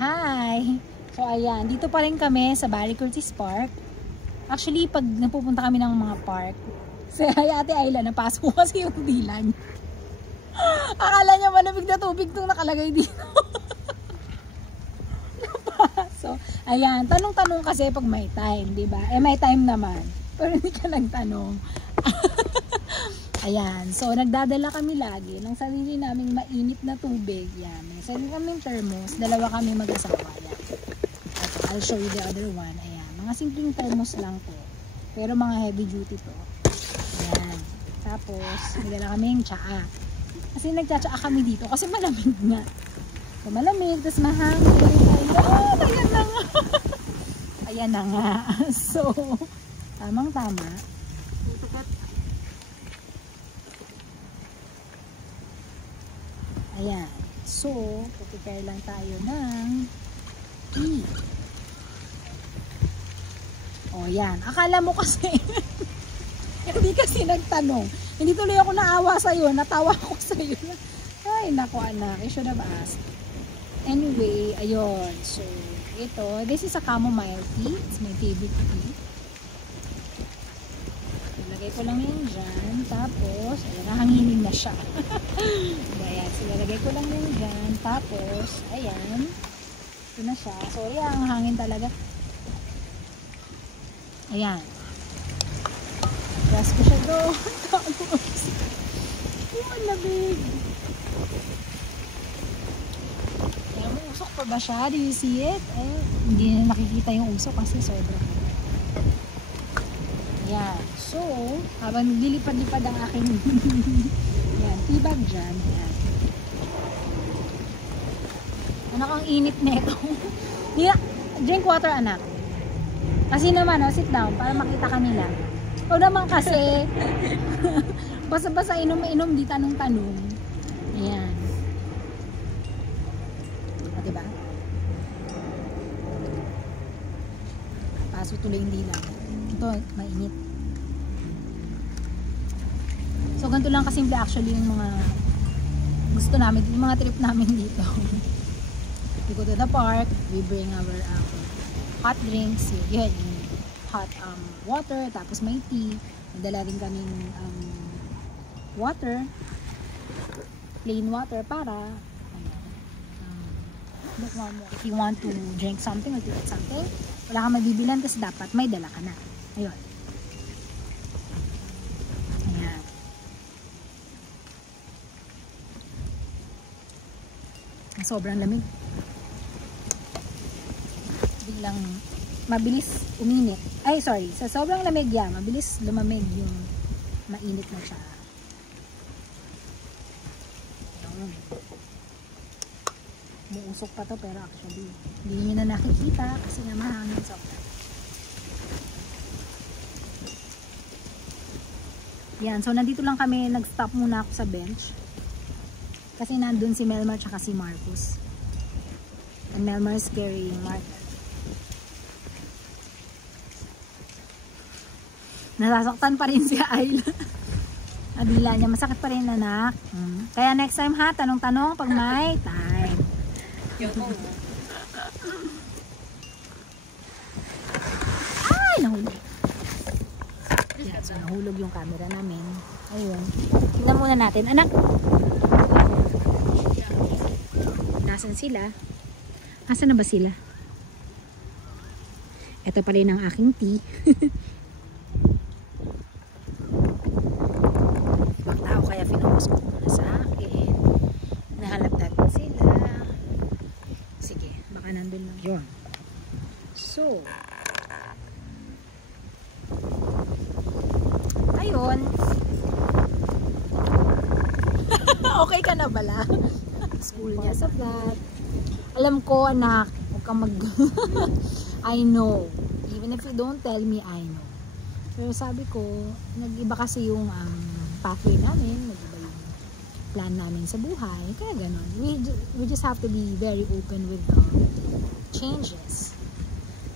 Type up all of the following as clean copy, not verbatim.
Hi! So ayan, dito pa rin kami sa Barry Curtis Park. Actually, pag napupunta kami ng mga park, si Ate Ayla, napasok kasi yung dila niya. Akala niya manamig na tubig itong nakalagay dito. So, ayan, tanong-tanong kasi pag may time, di ba? May time naman. Pero hindi ka nagtanong. Ayan, so nagdadala kami lagi ng sarili naming mainit na tubig. Yan, may sarili kaming thermos, dalawa kami mag-asawa. Yan. Okay, I'll show you the other one. Ayan, mga simpleng thermos lang po. Pero mga heavy duty to. Ayan, tapos nagdala kaming tsaa. Kasi nagtsatsaa kami dito kasi malamig nga. So, malamig, tapos mahangin. Ayan na nga. Ayan na nga. So, tamang-tama. Ayan. So, prepare lang tayo ng tea. O, yan. Akala mo kasi, hindi kasi nagtanong. Hindi tuloy ako naawa sa'yo. Natawa ako sa'yo. Ay, naku anak. I should have asked. Anyway, ayun. So, ito. This is a chamomile tea. It's my favorite tea. Ilagay ko lang yan dyan. Tapos, ayan, nahanginin na siya. Ayan, so ilagay ko lang yan dyan. Tapos, ayan. Ito na siya. So, ayan, ang hangin talaga. Ayan. Press ko siya doon. Tapos, ayan, labig. Ayan, may usok pa ba siya? Do you see it? Eh, hindi na nakikita yung usok kasi sobrang. Ayan. So, habang lilipad-lipad ang aking ayan, tea bag dyan. Ayan. Anak, ang init nito. Drink water, anak. Kasi naman, oh, sit down para makita kanila. O naman kasi, basta-basta inom-inom, di tanong-tanong. Ayan. O, diba? Paso tuloy hindi lang. Ito, mainit. So, ganito lang kasimple actually yung mga gusto namin, yung mga trip namin dito. We go to the park, we bring our hot drinks, yun, hot water, tapos may tea. Nadala rin kaming water, plain water para if you want to drink something or to eat something, wala kang mabibilan kasi dapat may dala ka na. Ayun. Ayan. Sobrang lamig. Biglang mabilis uminit. Ay, sorry. Sa sobrang lamig yan, mabilis lumamig yung mainit na siya. Ayun. Muusok pa to pero actually hindi nyo na nakikita kasi nga mahangin sobra. Yan, so nandito lang kami, nag-stop muna ako sa bench kasi nandun si Melmar tsaka si Marcus, and Melmar is carrying Martha. Nasasaktan pa rin si Ayla. Adila niya, masakit pa rin anak. Kaya next time ha, tanong-tanong pag may time. Ay, nahulog. Yan, so nahulog yung camera namin. Ayun. Tingnan muna natin. Anak! Nasaan sila? Nasaan na ba sila? Ito pa rin ang aking tea. Ang tao kaya pinuhos ko muna sa akin. Nahanap natin sila. Sige, baka nandun lang. Yun. So, ayun. Okay ka na bala? School niya sa flat. Alam ko anak, huwag kang mag I know. Even if you don't tell me, I know. Pero sabi ko, nag-iba kasi yung pathway namin, nag-iba yung plan namin sa buhay, kaya ganon. We just have to be very open with the changes,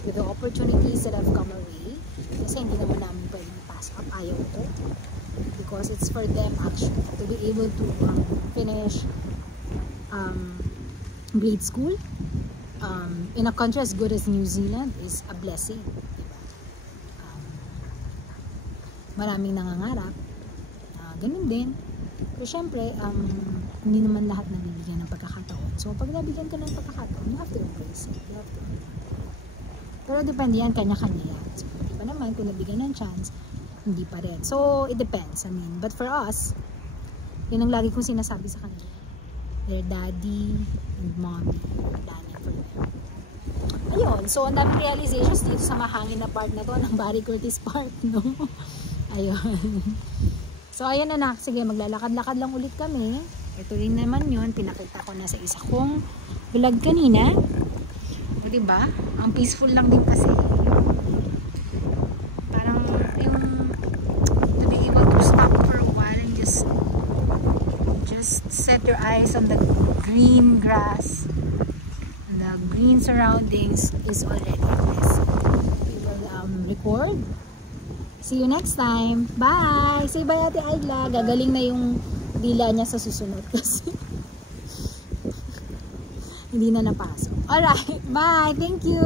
with the opportunities that have come our way. Kasi hindi naman namin pwedeng pass up, ayaw ko. Because it's for them actually to be able to finish grade school, in a country as good as New Zealand is a blessing. Diba? Maraming nangangarap. Ganun din. Pero syempre, hindi naman lahat nabibigyan ng pagkakataon. So, pag nabigyan ka ng pagkakataon, you have to embrace it. You have to. Pero depende yan, kanya-kanya yan. So, di ba naman, kung nabigyan ng chance, hindi pa rin. So, it depends. I mean, but for us, yun ang lagi kong sinasabi sa kanila. Their daddy and mommy are daddy for them. Ayun. So, ang daming realizations dito sa mahangin na part na to ng Barry Curtis Park, no? Ayun. So, ayun na. Sige, maglalakad-lakad lang ulit kami. Ito rin naman yun. Pinakita ko na sa isa kong vlog kanina. O, diba? Ang peaceful lang din kasi. Parang yung to be able to stop for a while and just set your eyes on the green grass, the green surroundings is already a blessing. We will record. See you next time. Bye! Say bye Ate Aida. Gagaling na yung dila niya sa susunod kasi hindi na napasok. Alright, bye! Thank you!